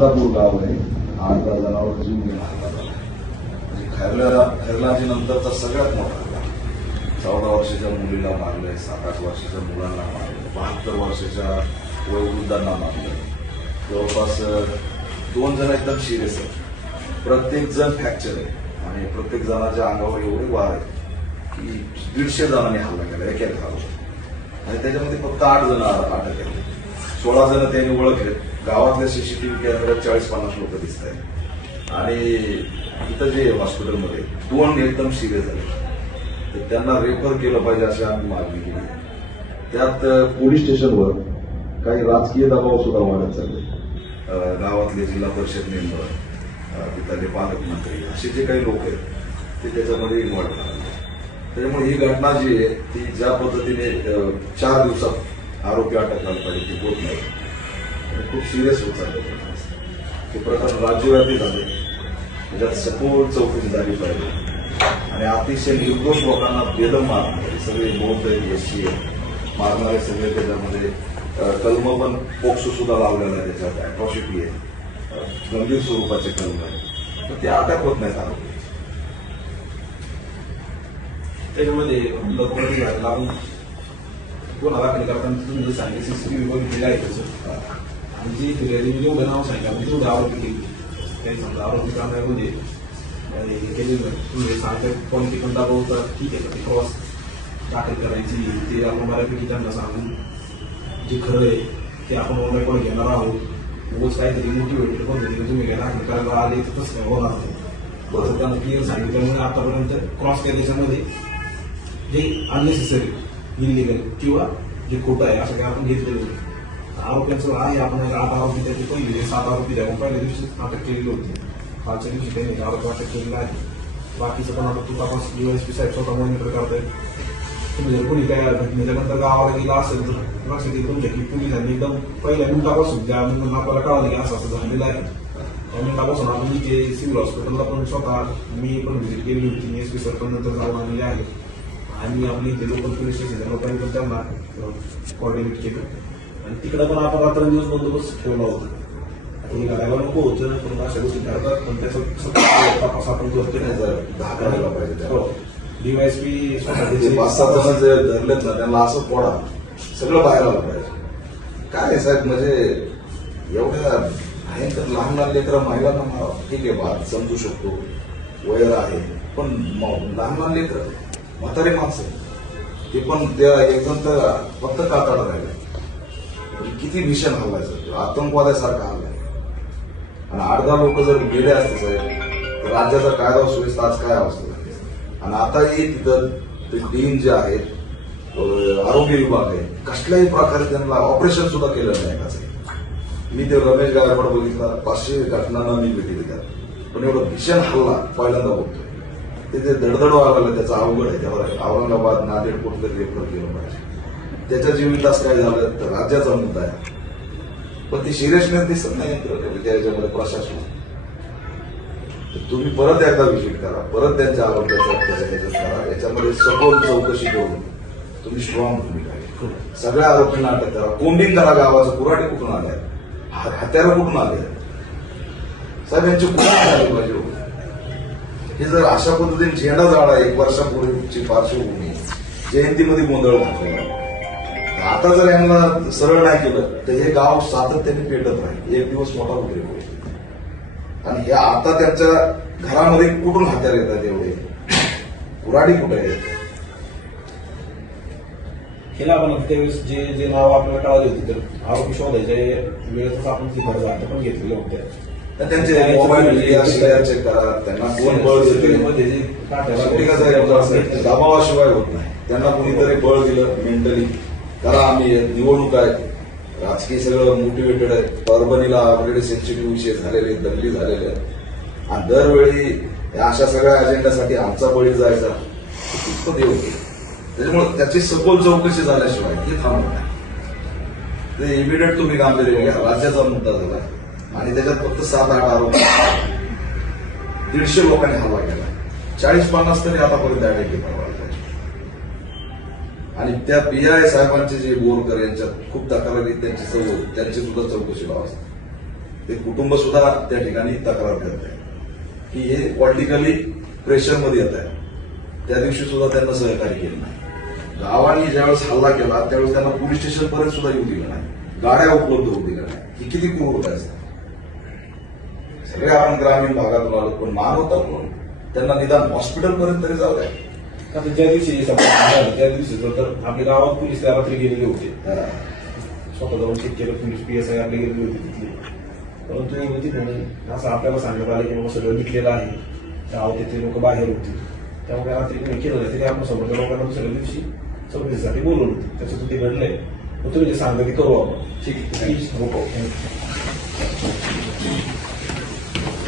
गोविंदापूर गाव आहे. 8 जनावर जीव गेला. खैरलाजी नंतरचा सगळ्यात मोठा घटना. 14 वर्षाच्या मुलीला मारलंय, 7-8 वर्षाच्या मुलांना मारलं, 72 वर्षाच्या वयोवृद्धांना मारलं. जवळपास 2 जण एकदम सिरियस आहेत. प्रत्येक जण फ्रॅक्चर आहे आणि प्रत्येक जणाच्या अंगावर एवढे वार आहेत की 150 जणांनी हल्ला केला एक आणि त्याच्यामध्ये फक्त 8 जण अटक केले. 16 जण त्यांनी ओळखले. गावातल्या सीसीटीव्ही कॅमेऱ्यात 40-50 लोक दिसत आहेत. आणि इथं जे हॉस्पिटलमध्ये 2 एकदम सिरियस झाले तर त्यांना रेफर केलं पाहिजे अशी आम्ही मागणी केली. त्यात पोलीस स्टेशनवर काही राजकीय दबाव सुद्धा वाढत चालले. गावातले जिल्हा परिषद मेंबर, तिथले पालकमंत्री असे जे काही लोक आहेत ते त्याच्यामध्ये इन्व्हॉल्व झाले. त्याच्यामुळे ही घटना जी आहे ती ज्या पद्धतीने 4 दिवसात आरोपी अटक झाला पाहिजे ती होत नाही. खूप सिरियस होत चाललं. ते प्रकरण राज्यव्यापी झाले. त्याच्यात सखोल चौकशी झाली पाहिजे आणि अतिशय निर्दोष लोकांना बेदम मारणारे सगळे बौद्ध एससी मारणारे सगळे त्याच्यामध्ये कलम पण पोक्सो सुद्धा लावलेला आहे. त्याच्यात अॅट्रॉसिटी आहे, गंभीर स्वरूपाचे कलम आहे तर ते अटक होत नाहीत आरोपी. त्याच्यामध्ये लागून कोणाला दाखल करताना तुम्ही जर सांगितलं सीसीटीव्ही बघितलेलं आहे त्याचं आणि जी फिर्यादी मी जेवढं नाव सांगितलं तेवढं आरोपी केली काही समजा आरोपी कामगारमध्ये केलेलं तुम्ही सांगता कोणती पण दाबव तर ठीक आहे ते क्रॉस दाखल करायची ते आपण बऱ्यापैकी त्यांना सांगून जे खरं आहे ते आपण ऑनलाईन पण घेणार आहोत. रोज काहीतरी मोटिवेटेड पद्धतीने तुम्ही दाखल करायला आले तर तसं काय होणार नाही. बरं त्यांना क्लिअर सांगितल्यामुळे आतापर्यंत क्रॉस केल्या त्याच्यामध्ये जे अननेसेसरी इलिगल किंवा जे खोटं आहे असं काही आपण घेतलेलं नाही. आरोप्यांचं आहे आपण 8 आरोपी त्याचे पहिले 7 आरोपी द्या पहिल्या दिवशी अटक केलेली होती. कालच्या दिवशी त्यांनी आरोपी अटक केलेला आहे. बाकीचं पण आता तू तपास USP साहेब स्वतः मॉनिटर करतायत. तुम्ही जर कोणी काय घटनेच्या नंतर गावाला गेला असेल तर लक्षात येईल तुमच्या की पोलिसांनी एकदम पहिल्या मिनिटापासून ज्या आपल्याला कळालं की असं असं झालेलं आहे त्या मिनिटापासून आपण इथे सिव्हिल हॉस्पिटलला पण स्वतः मी पण व्हिजिट केली होती. SP सर पण नंतर जाऊन आलेले आहे आणि आपली इथे लोकल पोलीस स्टेशन लोकांनी पण त्यांना कॉर्डिनेट केलं आणि तिकडे पण आपण रात्रंदिवस बंदोबस्त ठेवला होता. कोणी घालायला नको होतं पण अशा गोष्टी घडतात पण त्याचा तपास आपण करतो. करायला पाहिजे. DYSP 5-7 जण जे धरलेत ना त्यांना असं पोडा सगळं बाहेर आलं पाहिजे. काय आहे साहेब म्हणजे एवढ्या भयंकर लहान लेकरं महिलांना मारा ठीक आहे बात समजू शकतो वयर आहे पण लहान लेकरं म्हातारे माणसं ते पण त्या एकदम तर फक्त कातडा राहिले. किती भीषण हल्लायचं आतंकवाद्यासारखा हल्ला आणि 8-10 लोक जर गेले असते साहेब तर राज्याचा कायदा सुव्यवस्था आज काय अवस्था झाली. आणि आताही तिथं ते डीन जे आहेत आरोग्य विभाग आहे कसल्याही प्रकारे त्यांना ऑपरेशन सुद्धा केलं नाही. मी ते रमेश गायकवाड बघितला 500 घटनांना मी भेटी देतात पण एवढं भीषण हल्ला पहिल्यांदा बघतोय. ते दडदड व्हायला त्याचा अवघड आहे. त्यावर औरंगाबाद नांदेड कुठलं रेफर केलं पाहिजे. त्याच्या जीवितास काय झालं तर राज्याचा मुद्दा आहे पण ती सिरियसनेस दिसत नाही त्याच्यामध्ये प्रशासन. तुम्ही परत एकदा व्हिजिट करा, परत त्यांच्या आरोग्याचा करा, याच्यामध्ये सखोल चौकशी करून तुम्ही स्ट्रॉंग भूमिका घ्या. सगळ्या आरोपींना अटक करा. कोंबिंग करा. गावाचं कुऱ्हाडी कुठून आले, हत्यारं कुठून आले साहेब यांची कुठून झाली पाहिजे. हे जर अशा पद्धतीने झेंडा जाळा 1 वर्षापूर्वीची पार्श्वभूमी जयंतीमध्ये गोंधळ घातलेला आता जर यांना सरळ नाही केलं तर हे गाव सातत्याने पेटत राहील. एक दिवस मोठा उद्रेक होईल. आणि हे आता त्यांच्या घरामध्ये कुठून हत्यार येतात एवढे कुऱ्हाडी कुठे आहेत. केला आपण त्यावेळेस जे जे नाव आपल्याला कळाली होती तर आरोपी शोधायचे वेळेस आपण ती भर पण घेतलेले होते. त्यांचे मोबाईल चेक करा. त्यांना कोण बळ दिले दबावाशिवाय होत नाही. त्यांना कोणीतरी बळ दिलं मेंटली करा. आम्ही निवडणूक आहे राजकीय सगळं मोटिवेटेड आहे. परभणीला ऑलरेडी सेन्सिटिव्ह विषय झालेले दंगली झालेले आहेत आणि दरवेळी अशा सगळ्या अजेंड्यासाठी आमचा बळी जायचा कितपत योग्य. त्याच्यामुळे त्याची सखोल चौकशी झाल्याशिवाय हे थांबत नाही. ते इमिडिएट तुम्ही गांभीर्य घ्या. राज्याचा मुद्दा झाला आणि त्याच्यात फक्त 7-8 आरोप 150 लोकांनी हल्ला केला. 40-50 तरी आतापर्यंत आयडेंटिफाय व्हायला पाहिजे. आणि त्या PI साहेबांचे जे बोरकर यांच्यात खूप तक्रारी त्यांची सुद्धा चौकशी लावा. ते कुटुंब सुद्धा त्या ठिकाणी तक्रार करत आहे की हे पॉलिटिकली प्रेशरमध्ये येत आहे. त्या दिवशी सुद्धा त्यांना सहकार्य केलं नाही. गावाने ज्यावेळेस हल्ला केला त्यावेळेस त्यांना पोलीस स्टेशन पर्यंत सुद्धा येऊ दिलं नाही, गाड्या उपलब्ध होऊ दिल्या नाही. ही किती क्रूरता आहे. सगळे आपण ग्रामीण भागातून आलो पण मानवता म्हणून त्यांना निदान हॉस्पिटल पर्यंत तरी जाऊ द्या. आता ज्या दिवशी झालं त्या दिवशी तर आपल्या गावात पोलीस त्या रात्री गेलेले होते, स्वतः जाऊन चेक केलं, पोलीस PSI आपले गेलेले होते तिथले. परंतु तिथे असं आपल्याला सांगण्यात आलं की बाबा सगळं मिटलेलं आहे, गाव तिथे लोक बाहेर होते, त्यामुळे रात्री कोणी केलं नाही. तरी आपण समोरच्या लोकांना दुसऱ्या दिवशी चौकशीसाठी बोलवलं होतं. त्याच्यातून ते घडलंय. मग तुम्ही जे सांगा ते करू आपण. ठीक आहे. हो.